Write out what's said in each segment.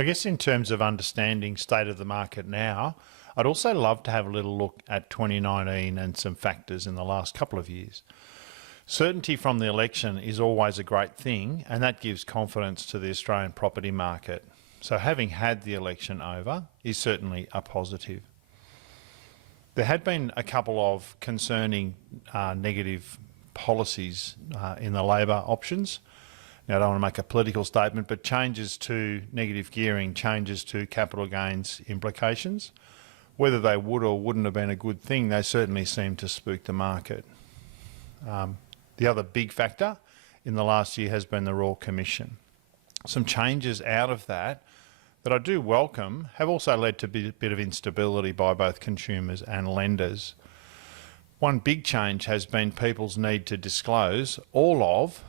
I guess in terms of understanding state of the market now, I'd also love to have a little look at 2019 and some factors in the last couple of years. Certainty from the election is always a great thing, and that gives confidence to the Australian property market. So having had the election over is certainly a positive. There had been a couple of concerning negative policies in the Labor options. Now, I don't want to make a political statement, but changes to negative gearing, changes to capital gains implications, whether they would or wouldn't have been a good thing, they certainly seem to spook the market. The other big factor in the last year has been the Royal Commission. Some changes out of that I do welcome have also led to a bit of instability by both consumers and lenders. One big change has been people's need to disclose all of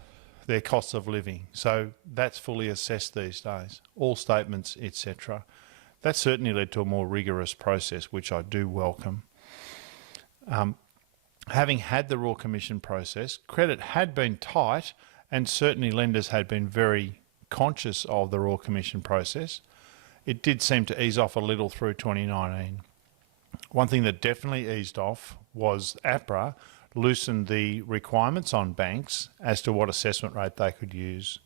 their costs of living. So that's fully assessed these days, all statements, etc. That certainly led to a more rigorous process, which I do welcome. Having had the Royal Commission process, credit had been tight, and certainly lenders had been very conscious of the Royal Commission process. It did seem to ease off a little through 2019. One thing that definitely eased off was APRA loosened the requirements on banks as to what assessment rate they could use.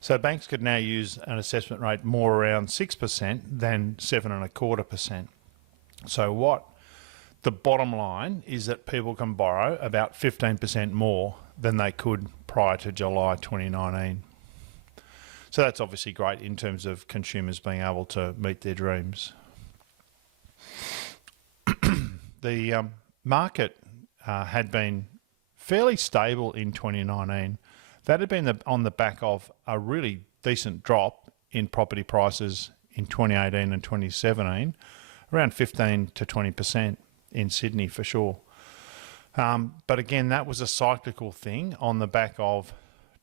So banks could now use an assessment rate more around 6% than 7.25%. So what the bottom line is that people can borrow about 15% more than they could prior to July 2019. So that's obviously great in terms of consumers being able to meet their dreams. The market had been fairly stable in 2019. That had been on the back of a really decent drop in property prices in 2018 and 2017, around 15 to 20% in Sydney for sure. But again, that was a cyclical thing on the back of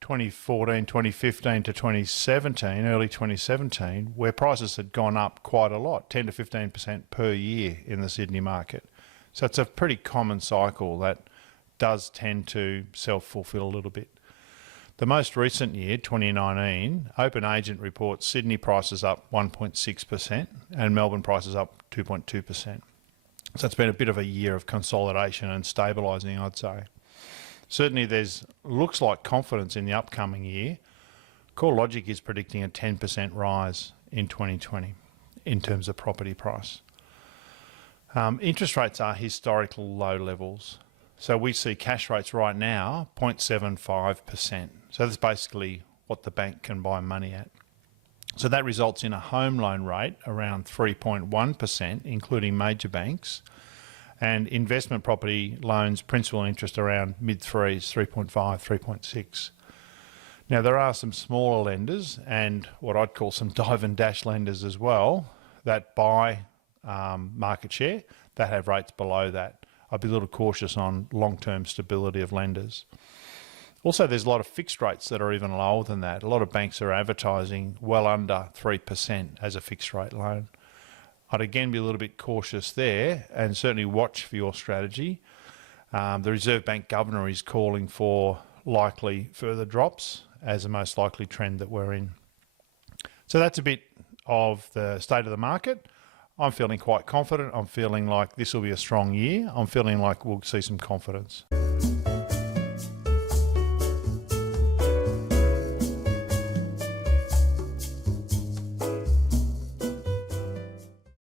2014, 2015 to 2017, early 2017, where prices had gone up quite a lot, 10 to 15% per year in the Sydney market. So it's a pretty common cycle that does tend to self-fulfill a little bit. The most recent year, 2019, Open Agent reports Sydney prices up 1.6% and Melbourne prices up 2.2%. So it's been a bit of a year of consolidation and stabilising, I'd say. Certainly looks like confidence in the upcoming year. CoreLogic is predicting a 10% rise in 2020 in terms of property price. Interest rates are historical low levels. So we see cash rates right now, 0.75%. So that's basically what the bank can buy money at. So that results in a home loan rate around 3.1%, including major banks, and investment property loans principal interest around mid-threes, 3.5, 3.6. Now, there are some smaller lenders and what I'd call some dive and dash lenders as well that buy market share that have rates below that. I'd be a little cautious on long-term stability of lenders. Also, there's a lot of fixed rates that are even lower than that. A lot of banks are advertising well under 3% as a fixed rate loan. I'd again be a little bit cautious there and certainly watch for your strategy. The Reserve Bank Governor is calling for likely further drops as a most likely trend that we're in. So that's a bit of the state of the market. I'm feeling quite confident. I'm feeling like this will be a strong year. I'm feeling like we'll see some confidence.